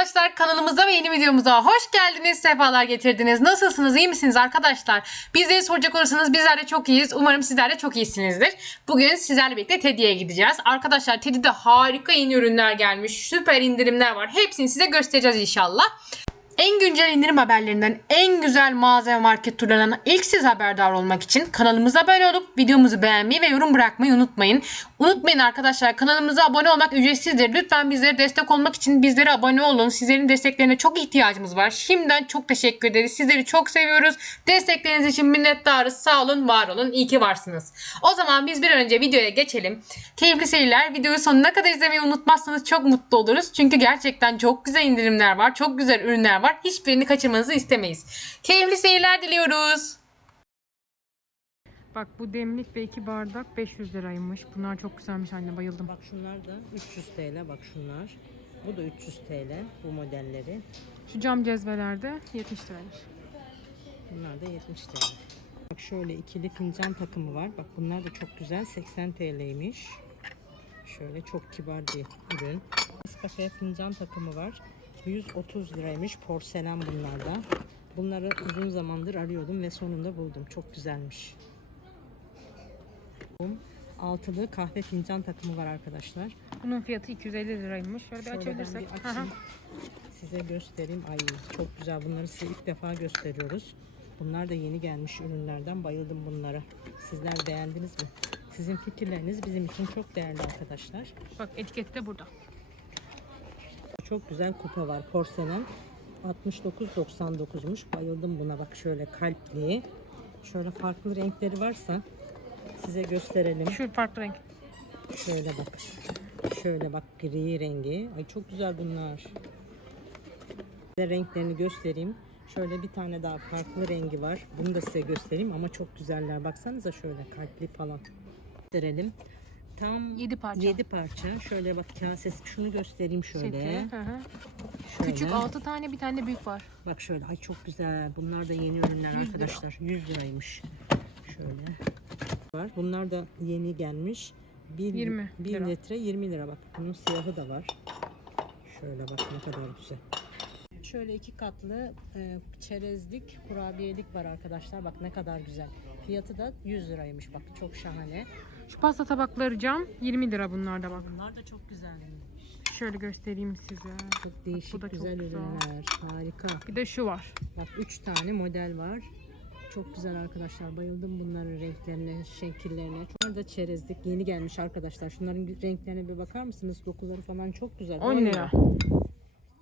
arkadaşlar kanalımıza ve yeni videomuza hoş geldiniz, sefalar getirdiniz. Nasılsınız, iyi misiniz arkadaşlar? Bizleri soracak olursanız bizler de çok iyiyiz. Umarım sizler de çok iyisinizdir. Bugün sizlerle birlikte Teddy'ye gideceğiz. Arkadaşlar Teddy'de harika yeni ürünler gelmiş, süper indirimler var. Hepsini size göstereceğiz inşallah. En güncel indirim haberlerinden, en güzel mağaza ve market turlarından ilk siz haberdar olmak için kanalımıza abone olup videomuzu beğenmeyi ve yorum bırakmayı unutmayın. Unutmayın arkadaşlar kanalımıza abone olmak ücretsizdir. Lütfen bizlere destek olmak için bizlere abone olun. Sizlerin desteklerine çok ihtiyacımız var. Şimdiden çok teşekkür ederiz. Sizleri çok seviyoruz. Destekleriniz için minnettarız. Sağ olun, var olun. İyi ki varsınız. O zaman biz bir önce videoya geçelim. Keyifli seyirler. Videoyu sonuna kadar izlemeyi unutmazsanız çok mutlu oluruz. Çünkü gerçekten çok güzel indirimler var. Çok güzel ürünler var. Hiçbirini kaçırmanızı istemeyiz. Keyifli seyirler diliyoruz. Bak bu demlik ve iki bardak 500 liraymış. Bunlar çok güzelmiş anne bayıldım. Bak şunlar da 300 TL bak şunlar. Bu da 300 TL bu modelleri. Şu cam cezvelerde 70 liraymış. Bunlar da 70 TL. Bak şöyle ikili fincan takımı var. Bak bunlar da çok güzel 80 TL'ymiş. Şöyle çok kibar bir ürün. Nescafe fincan takımı var. 130 liraymış porselen bunlarda. Bunları uzun zamandır arıyordum ve sonunda buldum. Çok güzelmiş. Altılı kahve fincan takımı var arkadaşlar. Bunun fiyatı 250 liraymış. Şöyle bir Şöyle açabilirsek. bir açayım. Size göstereyim. Ay çok güzel. Bunları size ilk defa gösteriyoruz. Bunlar da yeni gelmiş ürünlerden. Bayıldım bunlara. Sizler beğendiniz mi? Sizin fikirleriniz bizim için çok değerli arkadaşlar. Bak etiketi de burada. Çok güzel kupa var. Porselen 69.99'muş. Bayıldım buna. Bak şöyle kalpli. Şöyle farklı renkleri varsa size gösterelim. Şu farklı renk. Şöyle bak. Şöyle bak gri rengi. Ay çok güzel bunlar. Size renklerini göstereyim. Şöyle bir tane daha farklı rengi var. Bunu da size göstereyim ama çok güzeller. Baksanıza şöyle kalpli falan. Gösterelim. Tam 7 parça. 7 parça. Şöyle bak kasesi şunu göstereyim şöyle. Seti. Hı hı. Şöyle. Küçük 6 tane bir tane büyük var. Bak şöyle ay çok güzel. Bunlar da yeni ürünler 100 lira. arkadaşlar. 100 liraymış. Şöyle. Var. Bunlar da yeni gelmiş. 1, 20 1 lira. litre 20 lira bak. Bunun siyahı da var. Şöyle bak ne kadar güzel. Şöyle iki katlı e, çerezlik kurabiyelik var arkadaşlar. Bak ne kadar güzel. Fiyatı da 100 liraymış bak. Çok şahane. Şu pasta tabakları cam 20 lira bunlar da bak. Bunlar da çok güzel. Şöyle göstereyim size. Çok değişik bu da çok güzel güzel. ürünler. Harika. Bir de şu var. Bak 3 tane model var. Çok güzel arkadaşlar. Bayıldım bunların renklerine, şekillerine. Bunlar da çerezlik. Yeni gelmiş arkadaşlar. Şunların renklerine bir bakar mısınız? Dokuları falan çok güzel. 10 lira.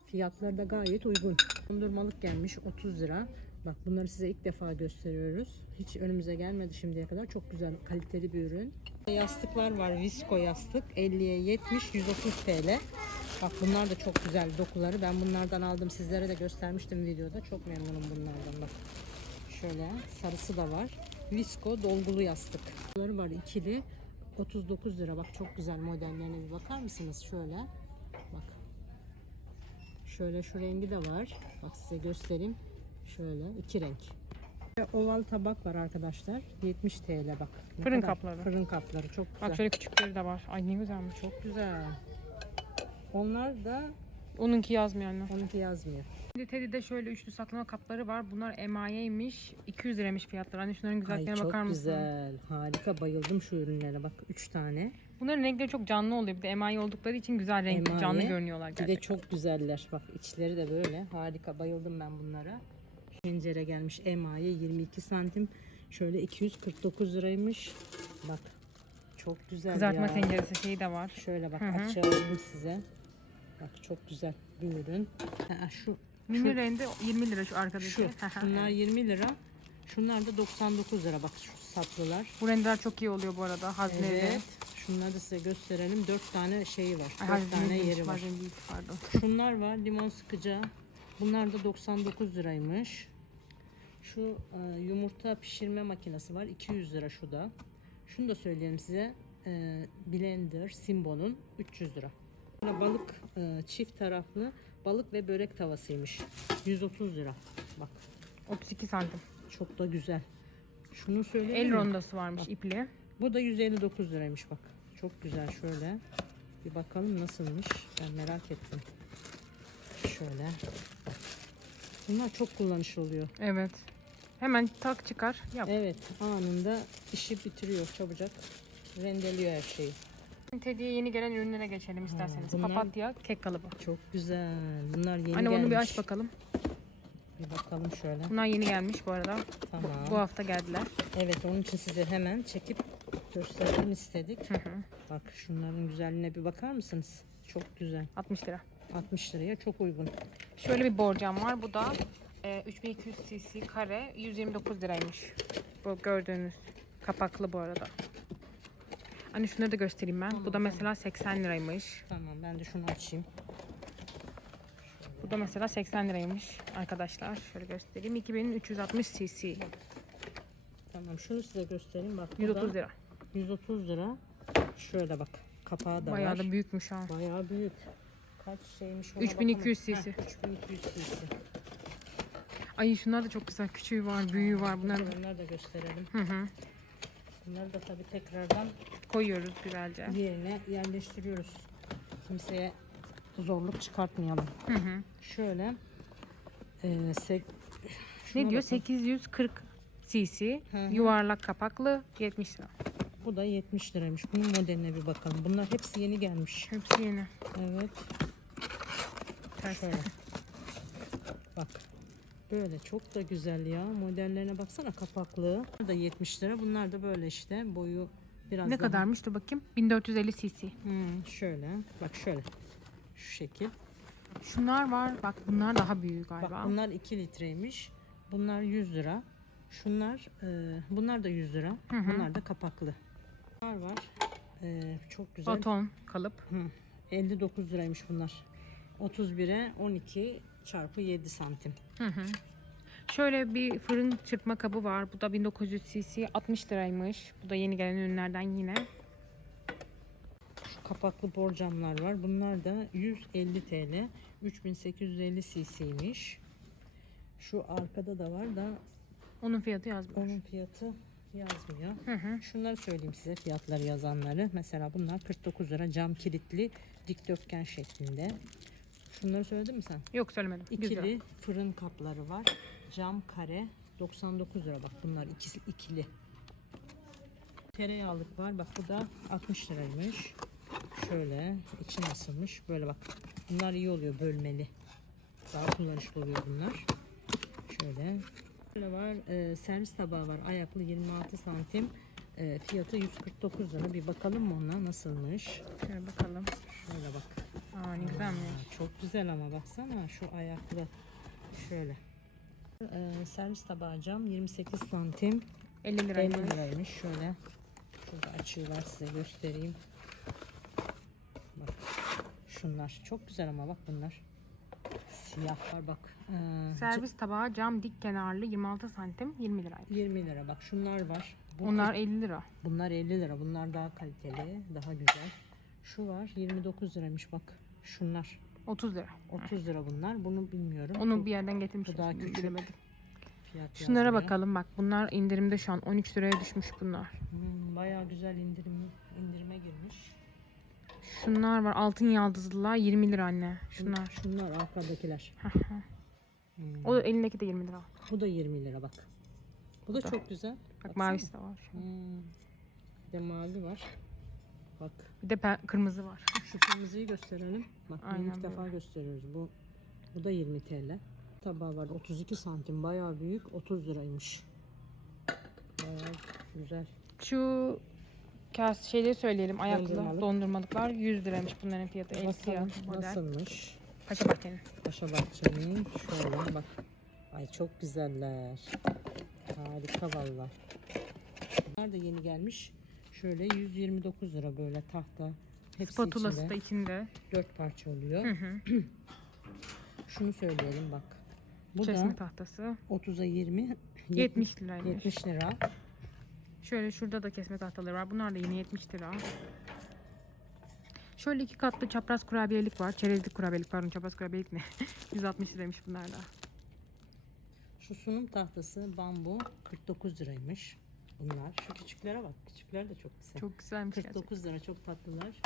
Fiyatları da gayet uygun. Dondurmalık gelmiş 30 lira. Bak bunları size ilk defa gösteriyoruz. Hiç önümüze gelmedi şimdiye kadar. Çok güzel, kaliteli bir ürün. Yastıklar var. Visko yastık. 50'ye 70, 130 TL. Bak bunlar da çok güzel dokuları. Ben bunlardan aldım. Sizlere de göstermiştim videoda. Çok memnunum bunlardan bak. Şöyle sarısı da var. Visko dolgulu yastık. Bunları var ikili. 39 lira. Bak çok güzel modellerine bir bakar mısınız? Şöyle. Bak. Şöyle şu rengi de var. Bak size göstereyim. Şöyle iki renk. Oval tabak var arkadaşlar. 70 TL bak. Ne Fırın kapları. Fırın kapları çok güzel. Bak şöyle küçükleri de var. Ay ne güzelmiş. Çok güzel. Onlar da Onunki yazmıyor anne. onunki yazmıyor. Şimdi Teddy'de şöyle üçlü saklama kapları var. Bunlar emaye'ymiş. 200 liraymış fiyatları. Anne şunların Ay güzelliklerine çok bakar mısın? güzel. Harika. Bayıldım şu ürünlere. Bak 3 tane. Bunların renkleri çok canlı oluyor. Bir de emaye oldukları için güzel renkli, Emaye. canlı görünüyorlar Bir gerçekten. de çok güzeller. Bak içleri de böyle. Harika. Bayıldım ben bunlara. Pencere gelmiş emaye 22 santim. Şöyle 249 liraymış. Bak. Çok güzel Kızartma ya. tenceresi şeyi de var. Şöyle bak Hı hı. açalım size. Bak çok güzel bir ürün. Ha, şu Mini rende 20 lira şu arkadaki. şu şunlar 20 lira. Şunlar da 99 lira. Bak şu saplılar. Bu rendeler çok iyi oluyor bu arada. Hazneli. Evet. Şunları da size gösterelim. 4 tane şeyi var. Ay, 4 hazneli tane değilmiş, yeri var. pardon. Şunlar var limon sıkıcı. Bunlar da 99 liraymış. Şu e, yumurta pişirme makinesi var. 200 lira şu da. Şunu da söyleyeyim size. E, blender Simbo'nun 300 lira. Balık e, çift taraflı balık ve börek tavasıymış. 130 lira. Bak 32 santim. çok da güzel. Şunu söyleyeyim El mi? rondası varmış ipli. Bu da 159 liraymış bak. Çok güzel şöyle. Bir bakalım nasılmış. Ben merak ettim. Şöyle. Bunlar çok kullanışlı oluyor. Evet. Hemen tak çıkar yap. Evet anında işi bitiriyor çabucak. Rendeliyor her şeyi. Teddy'ye yeni gelen ürünlere geçelim isterseniz. bunlar- Papatya kek kalıbı. Çok güzel. Bunlar yeni Anne gelmiş. onu bir aç bakalım. Bir bakalım şöyle. Bunlar yeni gelmiş bu arada. Tamam. Bu hafta geldiler. Evet onun için size hemen çekip göstereyim istedik. Hı hı. Bak şunların güzelliğine bir bakar mısınız? Çok güzel. 60 lira. 60 liraya çok uygun. Şöyle bir borcam var. Bu da e, 3200 cc kare 129 liraymış. Bu gördüğünüz kapaklı bu arada. Anne şunları da göstereyim ben. bu da mesela 80 liraymış. Tamam ben de şunu açayım. Bu da mesela 80 liraymış arkadaşlar. Şöyle göstereyim. 2360 cc. Tamam şunu size göstereyim. Bak bu da 130 lira. 130 lira. Şöyle bak kapağı da Bayağı var. da büyükmüş ha. Bayağı büyük. Kaç şeymiş ona 3200 bakalım. cc. Heh, 3200 cc. Ay şunlar da çok güzel. Küçüğü var, büyüğü var. Bunlar Bunları da gösterelim. hı hı. Bunları da tabii tekrardan koyuyoruz güzelce. yerine yerleştiriyoruz. Kimseye zorluk çıkartmayalım. Hı hı. Şöyle e, sek, Ne diyor? bakın. 840 cc. Hı hı. Yuvarlak kapaklı 70 lira. Bu da 70 liraymış. Bunun modeline bir bakalım. Bunlar hepsi yeni gelmiş. Hepsi yeni. Evet. Ters. Şöyle. Bak. Böyle çok da güzel ya. Modellerine baksana kapaklı. Bunlar da 70 lira. Bunlar da böyle işte. Boyu biraz Ne daha. kadarmış? Dur bakayım. 1450 cc. Hmm, şöyle. Bak şöyle. Şu şekil. Şunlar var. Bak bunlar daha büyük Bak galiba. bunlar 2 litreymiş. Bunlar 100 lira. Şunlar e, bunlar da 100 lira. Hı hı. Bunlar da kapaklı. Bunlar var. E, çok güzel. Baton kalıp. Hı, 59 liraymış bunlar. 31'e 12 çarpı 7 santim. Hı hı. Şöyle bir fırın çırpma kabı var. Bu da 1900 cc 60 liraymış. Bu da yeni gelen ürünlerden yine. Şu kapaklı borcamlar var. Bunlar da 150 TL. 3850 cc'ymiş. Şu arkada da var da Onun fiyatı yazmıyor. onun fiyatı yazmıyor. Hı hı. Şunları söyleyeyim size fiyatları yazanları. Mesela bunlar 49 lira cam kilitli dikdörtgen şeklinde. Şunları söyledin mi sen? Yok söylemedim. 100 lira. İkili fırın kapları var. Cam kare 99 lira bak bunlar ikisi ikili. Tereyağlık var. Bak bu da 60 liraymış. Şöyle içi nasılmış? Böyle bak. Bunlar iyi oluyor bölmeli. Daha kullanışlı oluyor bunlar. Şöyle. Böyle var. e, servis tabağı var. Ayaklı 26 santim. E, fiyatı 149 lira. Bir bakalım mı ona nasılmış? Şöyle bakalım. Şöyle bak. Aa ne güzelmiş. Çok güzel ama baksana şu ayaklı. Şöyle. Ee, servis tabağı cam 28 santim 50 50 liraymış. liraymış. Şöyle şurada açığı var size göstereyim. Bak şunlar çok güzel ama bak bunlar. Siyah var bak. Ee, Servis tabağı cam dik kenarlı 26 santim 20 liraymış. 20 lira bak şunlar var. Bu Onlar 50 lira. Bunlar 50 lira. Bunlar daha kaliteli, daha güzel. Şu var 29 liraymış bak. Şunlar 30 lira. 30 lira bunlar. Bunu bilmiyorum. Onu Bu bir yerden getirmişler. bu daha şimdi küçük. bilemedim. fiyat Şunlara yazmıyor. bakalım bak bunlar indirimde şu an 13 liraya düşmüş bunlar. Hmm, bayağı güzel indirim indirime girmiş. Şunlar var altın yaldızlılar 20 lira anne. Şunlar, Şunlar. arkadakiler. Hı hı. Hmm, o elindeki de 20 lira. Bu da 20 lira bak. Bu da çok güzel. Bak Baksana. mavisi de var. Hmm, bir de mavi var. Bak Bir de pe- kırmızı var. şu kırmızıyı gösterelim. Bak bunu Aynen ilk defa böyle. gösteriyoruz. Bu bu da 20 TL. Tabağı var 32 santim bayağı büyük 30 liraymış. Bayağı güzel. Şu kas şeyleri söyleyelim. Ayaklı Dondurmalık. dondurmalıklar 100 liraymış bunların fiyatı. El Bakalım model. nasılmış. Paşa Bahçe'nin. Paşa Bahçe'nin şöyle bak. Ay çok güzeller. Harika valla. Bunlar da yeni gelmiş. Şöyle 129 lira böyle tahta. Hepsi Spatulası içinde. da içinde. Dört parça oluyor. Hı hı. Şunu söyleyelim bak. Bu Kesme da tahtası. 30'a 20. 70 liraymış. 70 lira. Şöyle şurada da kesme tahtaları var. Bunlar da yine 70 lira. Şöyle iki katlı çapraz kurabiyelik var. Çerezlik kurabiyelik pardon çapraz kurabiyelik ne? 160 liraymış bunlar da. Şu sunum tahtası bambu 49 liraymış. Bunlar. Şu küçüklere bak. Küçükler de çok güzel. Çok güzelmiş gerçekten. 49 lira çok tatlılar.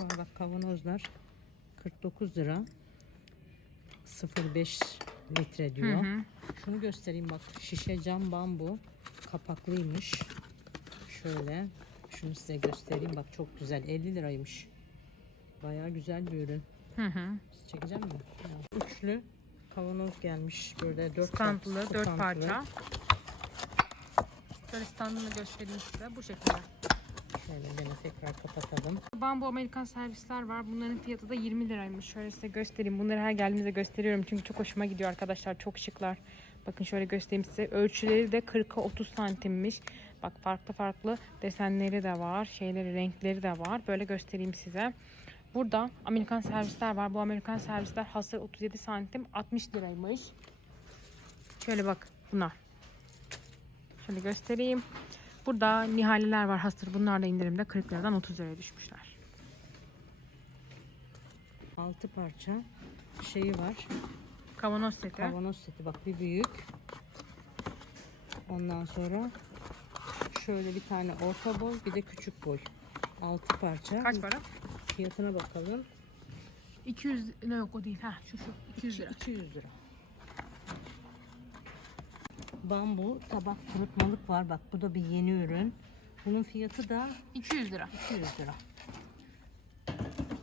Aa, Bak kavanozlar 49 lira. 0.5 litre diyor. Şunu göstereyim bak. Şişe cam bambu kapaklıymış. Şöyle. Şunu size göstereyim. Bak çok güzel. 50 liraymış. Bayağı güzel bir ürün. Hı hı. Çekeceğim mi? Üçlü kavanoz gelmiş. Böyle dört Standlı, dört parça. Şöyle standını göstereyim size bu şekilde. Şöyle gene tekrar kapatalım. Bambu Amerikan servisler var. Bunların fiyatı da 20 liraymış. Şöyle size göstereyim. Bunları her geldiğimizde gösteriyorum. Çünkü çok hoşuma gidiyor arkadaşlar. Çok şıklar. Bakın şöyle göstereyim size. Ölçüleri de 40'a 30 santimmiş. Bak farklı farklı desenleri de var. Şeyleri, renkleri de var. Böyle göstereyim size. Burada Amerikan servisler var. Bu Amerikan servisler hasır 37 santim 60 liraymış. Şöyle bak bunlar. Şöyle göstereyim. Burada nihaleler var hasır. Bunlar da indirimde 40 liradan 30 liraya düşmüşler. Altı parça şeyi var. Kavanoz seti. Kavanoz seti bak bir büyük. Ondan sonra şöyle bir tane orta boy bir de küçük boy. Altı parça. Kaç para? Fiyatına bakalım. 200 ne yok o değil. Ha şu şu 200 lira. 200 lira. Bambu tabak kurutmalık var. Bak bu da bir yeni ürün. Bunun fiyatı da 200 lira. 200 lira.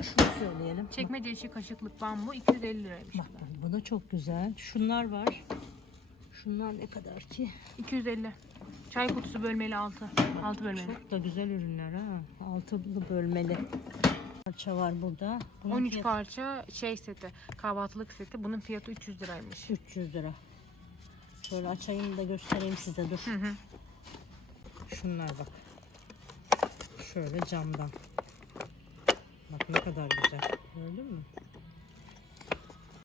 Şunu söyleyelim. Çekmece içi kaşıklık bambu 250 liraymış. Bak bak, bu da çok güzel. Şunlar var. Şunlar ne kadar ki? 250. Çay kutusu bölmeli 6. 6 bölmeli. Çok da güzel ürünler ha. Altılı bölmeli. Parça var burada. Bunun 13 fiyatı parça şey seti. Kahvaltılık seti. Bunun fiyatı 300 liraymış. 300 lira. Şöyle açayım da göstereyim size dur. Hı hı. Şunlar bak. Şöyle camdan. Bak ne kadar güzel. Gördün mü?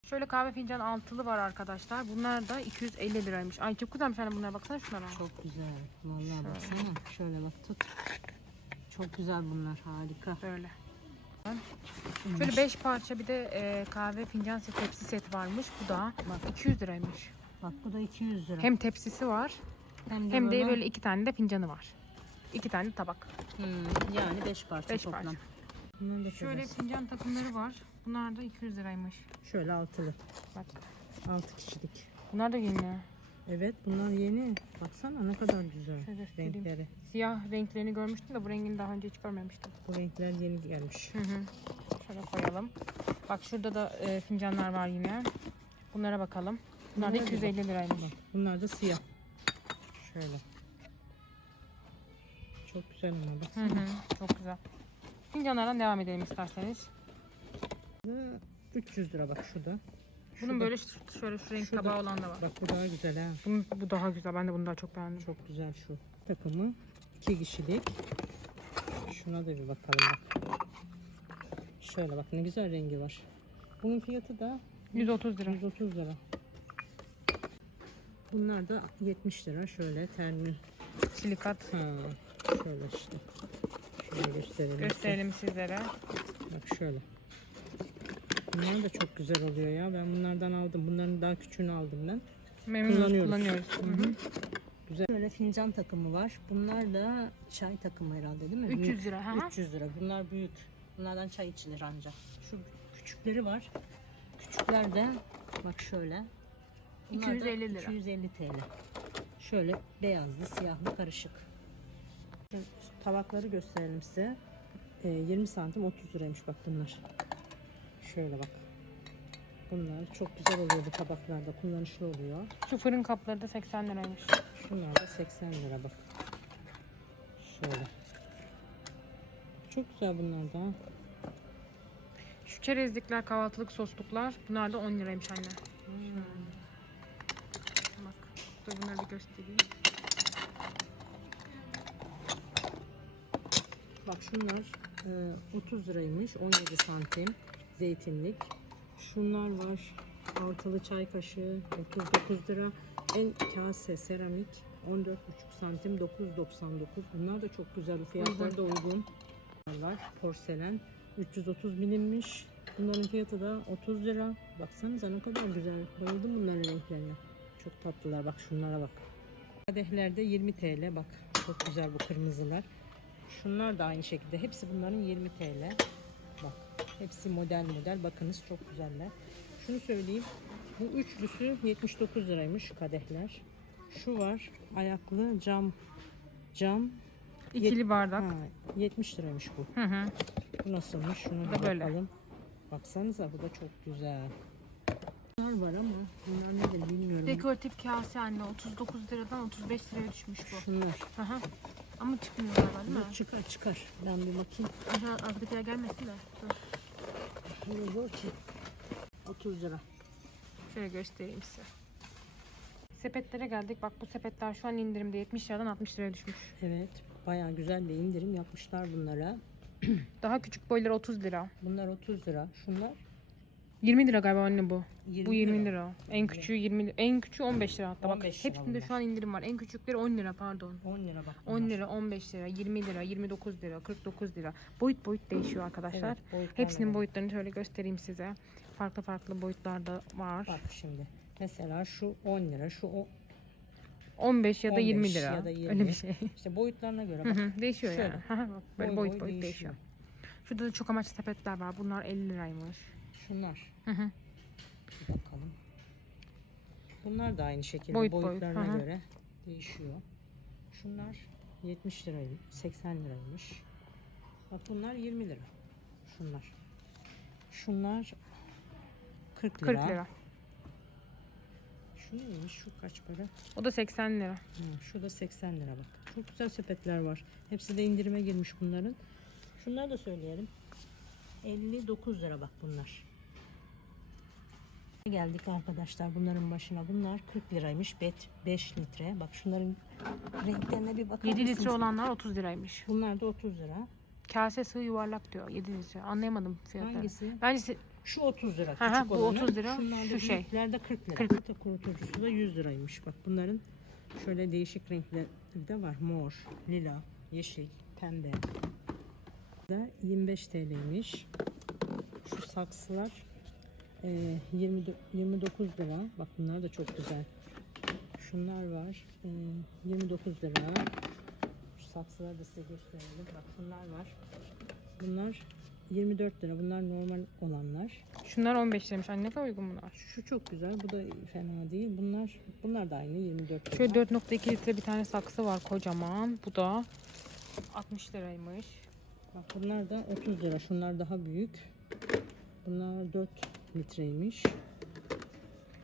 Şöyle kahve fincan altılı var arkadaşlar. Bunlar da 250 liraymış. Ay çok güzelmiş anne bunlara baksana şunlara. Çok güzel. Vallahi baksana. Şöyle bak tut. Çok güzel bunlar. Harika. Böyle. Şöyle 5 parça bir de e, kahve fincan seti, tepsi seti varmış. Bu da 200 liraymış. Bak bu da 200 lira. Hem tepsisi var Hem hem de böyle- iki tane de fincanı var. İki tane de tabak. Hmm, yani 5 parça Beş toplam. parça. Bunları da Şöyle fincan takımları var. Bunlar da 200 liraymış. Şöyle altılı. Bak. 6 kişilik. Bunlar da yeni. Evet bunlar yeni. Baksana ne kadar güzel renkleri. Siyah renklerini görmüştüm de bu rengini daha önce hiç görmemiştim. Bu renkler yeni gelmiş. Hı hı. Şöyle koyalım. Bak şurada da e, fincanlar var yine. Bunlara bakalım. Bunlar da Bunlara da 250 liraymış. Bunlar da siyah. Şöyle. Çok güzel ama Hı hı. Çok güzel. Fincanlardan devam edelim isterseniz. Bu 300 lira bak şu da. Bunun böyle ş- şöyle şu renk Şurada- tabağı olan da var. Bak bu daha güzel ha. Bunun, bu daha güzel. Ben de bunu daha çok beğendim. Çok güzel şu. Takımı 2 kişilik. Şuna da bir bakalım bak. Şöyle bak ne güzel rengi var. Bunun fiyatı da 130 lira. 130 lira. Bunlar da 70 lira. Şöyle termin. Silikat Ha, şöyle işte. Şöyle gösterelim. gösterelim sizlere. Bak şöyle. Bunlar da çok güzel oluyor ya. Ben bunlardan aldım. Bunların daha küçüğünü aldım ben. Memnunuz Kullanıyoruz. kullanıyoruz. Hı hı. Güzel. Böyle fincan takımı var. Bunlar da çay takımı herhalde değil mi? 300 Büyük. lira, hı. 300 lira. Bunlar büyük. Bunlardan çay içilir ancak. Şu küçükleri var. Küçükler de bak şöyle. Bunlar da 250 lira. 250 TL. Şöyle beyazlı siyahlı karışık. Şimdi tabakları gösterelim size. Ee, 20 santim 30 liraymış bak bunlar. Şöyle bak. Bunlar çok güzel oluyor bu tabaklarda. Kullanışlı oluyor. Şu fırın kapları da 80 liraymış. Şunlar da 80 lira bak. Şöyle. Çok güzel bunlar da. Şu çerezlikler, kahvaltılık sosluklar. Bunlar da 10 liraymış anne. Bak. Dur bunları bir göstereyim. Bak şunlar e, 30 liraymış. 17 santim zeytinlik. Şunlar var. Altılı çay kaşığı 39 lira. En kase seramik 14,5 santim 9.99. Bunlar da çok güzel. Fiyatları da uygun. Bunlar. Porselen 330 milimmiş. Bunların fiyatı da 30 lira. Baksanıza ne kadar güzel. Bayıldım bunların renklerine. Çok tatlılar. Bak şunlara bak. Kadehlerde 20 TL. Bak çok güzel bu kırmızılar. Şunlar da aynı şekilde. Hepsi bunların 20 TL. Bak hepsi model model. Bakınız çok güzeller. şunu söyleyeyim. Bu üçlüsü 79 liraymış kadehler. Şu var ayaklı cam cam İkili bardak. ha, 70 liraymış bu. Hı hı. Bu nasılmış? Şunu bir da böyle. bakalım. Baksanıza bu da çok güzel. Var ama bunlar nedir bilmiyorum. Dekoratif kase anne 39 liradan 35 liraya düşmüş bu. Şunlar. Aha. Ama çıkmıyor galiba değil mi? Çıkar çıkar. Ben bir bakayım. Aşağı arkadakiler gelmesin de. Dur. Bu zor ki. 30 lira. Şöyle göstereyim size. Sepetlere geldik. Bak bu sepetler şu an indirimde 70 liradan 60 liraya düşmüş. Evet. Bayağı güzel bir indirim yapmışlar bunlara. Daha küçük boyları 30 lira. Bunlar 30 lira. Şunlar 20 lira galiba anne bu. 20 bu 20 lira. lira. En küçüğü 20 lira. En küçüğü 15 lira hatta. Bak 15 lira hepsinde bunlar. şu an indirim var. En küçükleri 10 lira pardon. 10 lira bak. 10 bunlar. lira, 15 lira, 20 lira, 29 lira, 49 lira. Boyut boyut değişiyor arkadaşlar. Evet, boyutlarla Hepsinin göre. boyutlarını şöyle göstereyim size. Farklı farklı boyutlarda var. Bak şimdi. Mesela şu 10 lira, şu o 15 ya da 20 15 lira. ya da 20. Öyle bir şey. işte boyutlarına göre Hı bak. hı, değişiyor Şöyle. yani. Bak Böyle Boy boyut boy boyut değişiyor. değişiyor. Şurada da çok amaçlı sepetler var. Bunlar 50 liraymış. Şunlar. Hı hı. Bir bakalım. Bunlar da aynı şekilde Boyut boyut, boyutlarına hı hı. göre değişiyor. Şunlar 70 liraymış, 80 liraymış. Bak bunlar 20 lira. Şunlar. Şunlar 40 lira. 40 lira. Şu neymiş? Şu kaç para? O da 80 lira. Hı, şu da 80 lira bak. Çok güzel sepetler var. Hepsi de indirime girmiş bunların. Şunları da söyleyelim. 59 lira bak bunlar. Geldik arkadaşlar bunların başına. Bunlar 40 liraymış. Bet 5 litre. Bak şunların renklerine bir bakar 7 litre mısınız? olanlar 30 liraymış. Bunlar da 30 lira. Kase sığ yuvarlak diyor 7 litre. Anlayamadım fiyatları. Hangisi? Bence Şu 30 lira. Küçük bu olanı. 30 lira, Şunlar da şu şey. büyükler de 40 lira. 40. Kırk. Kurutucusu da 100 liraymış. Bak bunların şöyle değişik renkleri de var. Mor, lila, yeşil, pembe. Da 25 TL'ymiş. Şu saksılar e, 20, 29 lira. Bak bunlar da çok güzel. Şunlar var. E, 29 lira. Şu saksıları da size gösterelim. Bak bunlar var. Bunlar 24 lira. Bunlar normal olanlar. şunlar 15 liraymış. Anne ne kadar uygun bunlar. Şu çok güzel. Bu da fena değil. Bunlar bunlar da aynı 24 lira. Şöyle 4.2 litre bir tane saksı var kocaman. Bu da 60 liraymış. Bak bunlar da 30 lira. Şunlar daha büyük. Bunlar 4 litreymiş.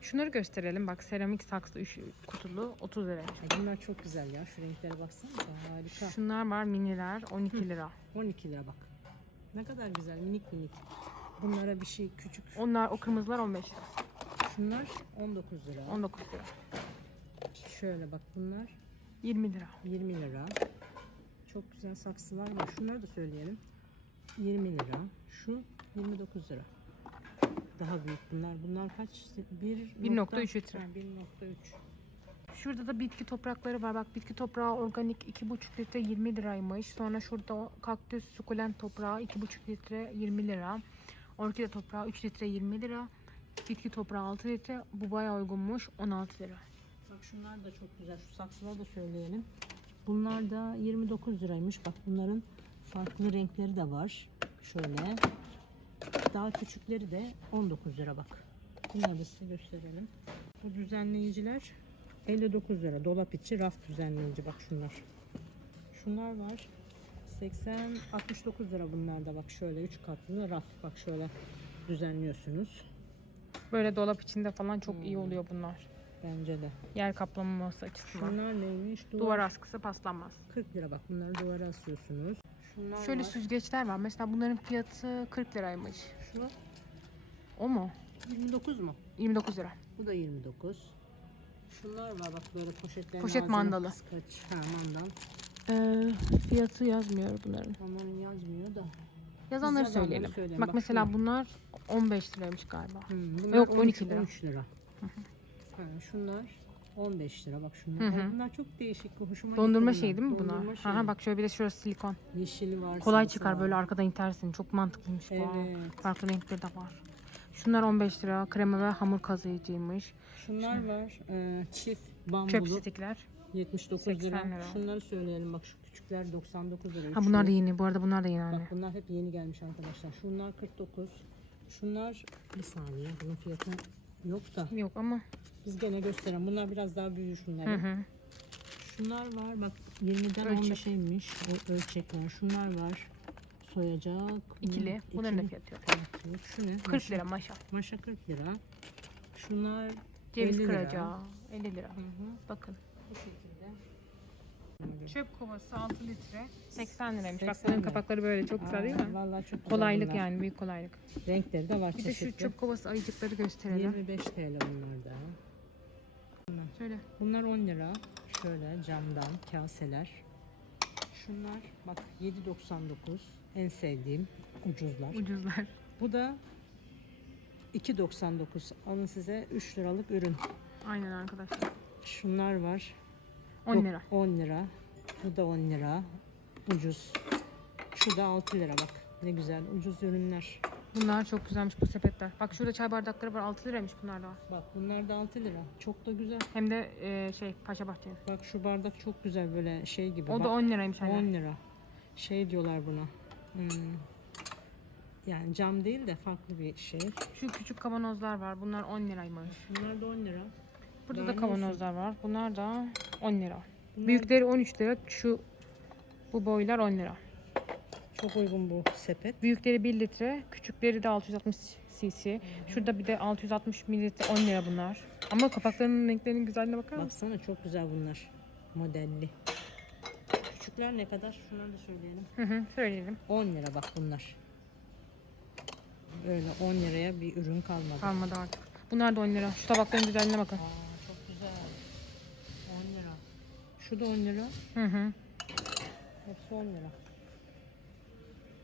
Şunları gösterelim. Bak seramik saksı kutulu 30 liraymış. Ay bunlar çok güzel ya. Şu renklere baksanıza. Harika. Şunlar var miniler 12 lira. 12 lira bak. Ne kadar güzel. Minik minik. Bunlara bir şey küçük. Onlar o kırmızılar 15 lira. Şunlar 19 lira. 19 lira. Şöyle bak bunlar 20 lira. 20 lira. Çok güzel saksılar var. Şunları da söyleyelim. 20 lira. Şu 29 lira. Daha büyük bunlar. Bunlar kaç? 1 1.3 litre. 1.3. Şurada da bitki toprakları var. Bak bitki toprağı organik 2,5 litre 20 liraymış. Sonra şurada kaktüs sukulent toprağı 2,5 litre 20 lira. Orkide toprağı 3 litre 20 lira. Bitki toprağı 6 litre. Bu bayağı uygunmuş 16 lira. Bak şunlar da çok güzel. Şu saksıları da söyleyelim. Bunlar da 29 liraymış. Bak bunların farklı renkleri de var. Şöyle. Daha küçükleri de 19 lira bak. Bunları da size gösterelim. Bu düzenleyiciler 59 lira. Dolap içi raf düzenleyici. Bak şunlar. Şunlar var. 80 69 lira bunlar da bak şöyle 3 katlı raf bak şöyle düzenliyorsunuz. Böyle dolap içinde falan çok iyi oluyor bunlar. Bence de. Yer kaplamaması açısından. Şunlar neymiş? Duvar askısı paslanmaz. 40 lira bak bunları duvara asıyorsunuz. Şunlar Şöyle var. süzgeçler var. Mesela bunların fiyatı 40 liraymış. O mu? 29 mu? 29 lira. Bu da 29. Şunlar var bak böyle poşetlerin Poşet ağzına mandalı. kıskaç. Ha mandal. Ee, fiyatı yazmıyor bunların. Onların yazmıyor da. Yazanları Biz yazanları söyleyelim. söyleyelim. Bak, Bak mesela şu. bunlar 15 liraymış galiba. Hmm, bunlar Yok, 13, 12 lira. 13 lira. Ha, şunlar 15 lira bak şunlar. Hı hı. Ay, Bunlar çok değişik. Hoşuma Dondurma gitti şeyi değil mi Dondurma bunlar? şeyi. Aha bak şöyle bir de şurası silikon. Yeşili var. Kolay sarısı çıkar var. böyle arkadan itersin. Çok mantıklıymış bu. Evet. Farklı renkleri de var. Şunlar 15 lira. Krema ve hamur kazıyıcıymış. Şunlar var. Ee, çift Çöp bambulu. stikler. 79 80 lira. lira. Şunları söyleyelim bak şu küçükler 99 lira. Ha bunlar da yeni. Bu arada bunlar da yeni anne. Bak bunlar hep yeni gelmiş arkadaşlar. Şunlar 49. Şunlar bir saniye. Bunun fiyatı yok da. Yok ama. Biz gene gösterelim. Bunlar biraz daha büyük şunlar. Hı hı. Şunlar var. Bak 20'den Ölçek. 15'eymiş. O ölçekler. Şunlar var. Soyacak. İkili. Bu Bunların da fiyatı yok. Evet, Şu ne? 40 lira maşa. Maşa 40 lira. Şunlar Ceviz 50 lira. kıracağı 50 lira. Hı hı. Bakın. Bu şekilde. Çöp kovası 6 litre 80 liraymış. 80 Bak bunların lira. kapakları böyle çok güzel değil Aa, mi? Vallahi çok güzel Kolaylık bunlar. yani büyük kolaylık. Renkleri de var Bir de şu çöp kovası ayıcıkları gösterelim. 25 TL bunlar da. Şöyle. Bunlar 10 lira. Şöyle camdan kaseler. Şunlar bak 7.99 en sevdiğim ucuzlar. Ucuzlar. Bu da 2.99 alın size 3 liralık ürün. Aynen arkadaşlar. Şunlar var. 10 lira. 10 lira. Bu da 10 lira. Ucuz. Şu da 6 lira bak. Ne güzel ucuz ürünler. Bunlar çok güzelmiş bu sepetler. Bak şurada çay bardakları var 6 liraymış bunlar da. Bak bunlar da 6 lira. Çok da güzel. Hem de e, şey Paşa Bahçe. Bak şu bardak çok güzel böyle şey gibi. O Bak, da 10 liraymış 10 anne. lira. Şey diyorlar buna. Hmm. Yani cam değil de farklı bir şey. Şu küçük kavanozlar var. Bunlar 10 liraymış. Bunlar da 10 lira. Burada da Beğeniyorsun. kavanozlar var. Bunlar da 10 lira. Büyükleri 13 lira. Şu bu boylar 10 lira. çok uygun bu sepet. Büyükleri 1 litre, küçükleri de 660 cc. Şurada bir de 660 mililitre 10 lira bunlar. Ama kapaklarının renklerinin güzelliğine bakar mısın? Baksana çok güzel bunlar. Modelli. Küçükler ne kadar? Şunları da söyleyelim. Hı hı, söyleyelim. 10 lira bak bunlar. Öyle 10 liraya bir ürün kalmadı. Kalmadı artık. Bunlar da 10 lira. Şu tabakların güzelliğine bakın. Aa, çok güzel. 10 lira. Şu da 10 lira. Hı hı. Hepsi 10 lira.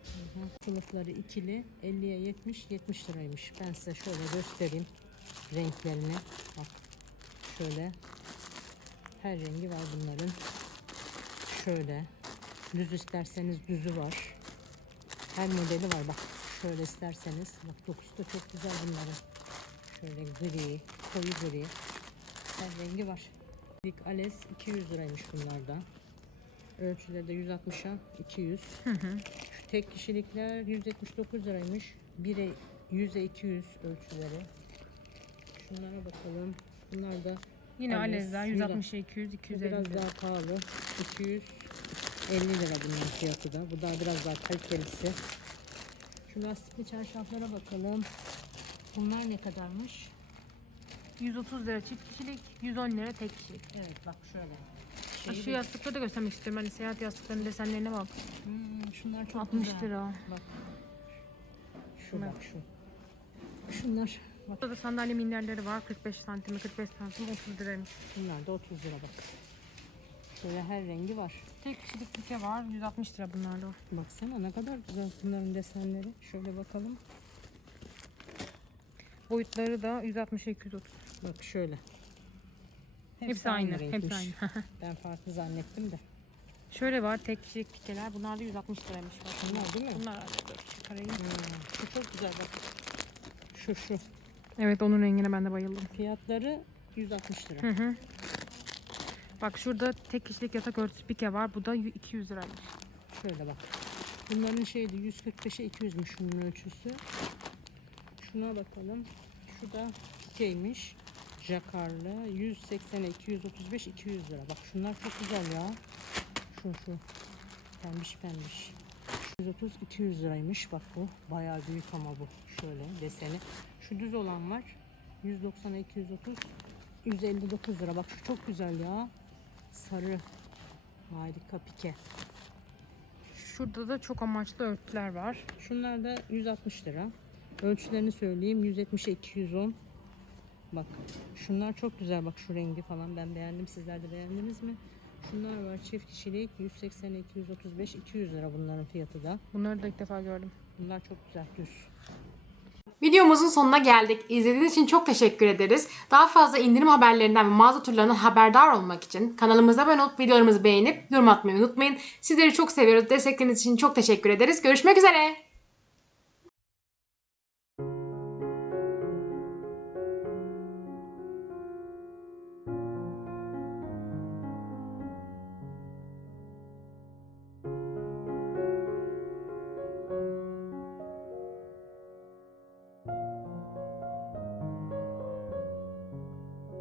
Hı hı. Kılıfları ikili 50'ye 70 70 liraymış. Ben size şöyle göstereyim renklerini. Bak şöyle her rengi var bunların. Şöyle düz isterseniz düzü var. Her modeli var bak. Şöyle isterseniz bak dokusu da çok güzel bunların. Şöyle gri, koyu gri. Her rengi var. Dik Ales 200 liraymış bunlarda. Ölçüleri de 160'a 200. Şu tek kişilikler 179 liraymış. 1'e 100'e 200 ölçüleri. Şunlara bakalım. Bunlar da Yine Ales, 160 200 bu 250 biraz lira. daha pahalı. 250 lira bunun fiyatı da. Bu daha biraz daha kalitelisi. Şu lastikli çarşaflara bakalım. Bunlar ne kadarmış? 130 lira çift kişilik, 110 lira tek kişilik. Evet bak şöyle. Ha, Şeyi Şu de- yastıkları da göstermek istiyorum. Hani seyahat yastıklarının desenlerine bak. Hmm, şunlar çok 60 güzel. lira. Bak. Şu bak şu. Şunlar. Bak Burada da sandalye minderleri var. 45 santim, 45 santim 30 liraymış. bunlar da 30 lira bak. Şöyle her rengi var. Tek kişilik büke var. 160 lira bunlar da. Baksana ne kadar güzel bunların desenleri. Şöyle bakalım. Boyutları da 160 230. Bak şöyle. Hepsi, aynı. Hepsi renkmiş. aynı. Ben farklı zannettim de. Şöyle var tek kişilik pikeler. Bunlar da 160 liraymış. Bak. Bunlar değil mi? Bunlar dur, çıkarayım. Hmm, şu çok güzel bak. Şu şu. Evet onun rengine ben de bayıldım. Fiyatları 160 lira. Hı hı. Bak şurada tek kişilik yatak örtüsü pike var. Bu da 200 liraymış. Şöyle bak. Bunların şeydi 145'e 200'müş şunun ölçüsü. Şuna bakalım. Şu da şeymiş. Jakarlı 180'e 235 200 lira. Bak şunlar çok güzel ya. Şu şu. Pembiş pembiş. 130 200 liraymış. Bak bu bayağı büyük ama bu. Şöyle deseni. Şu düz olan var. 190'a 230 159 lira. Bak şu çok güzel ya. Sarı. Harika pike. Şurada da çok amaçlı örtüler var. Şunlar da 160 lira. Ölçülerini söyleyeyim. 170'e 210. Bak şunlar çok güzel. Bak şu rengi falan ben beğendim. Sizler de beğendiniz mi? Şunlar var çift kişilik 180'e 235 200 lira bunların fiyatı da. Bunları da ilk defa gördüm. Bunlar çok güzel düz. Videomuzun sonuna geldik. İzlediğiniz için çok teşekkür ederiz. Daha fazla indirim haberlerinden ve mağaza turlarından haberdar olmak için kanalımıza abone olup videolarımızı beğenip yorum atmayı unutmayın. Sizleri çok seviyoruz. Destekleriniz için çok teşekkür ederiz. Görüşmek üzere.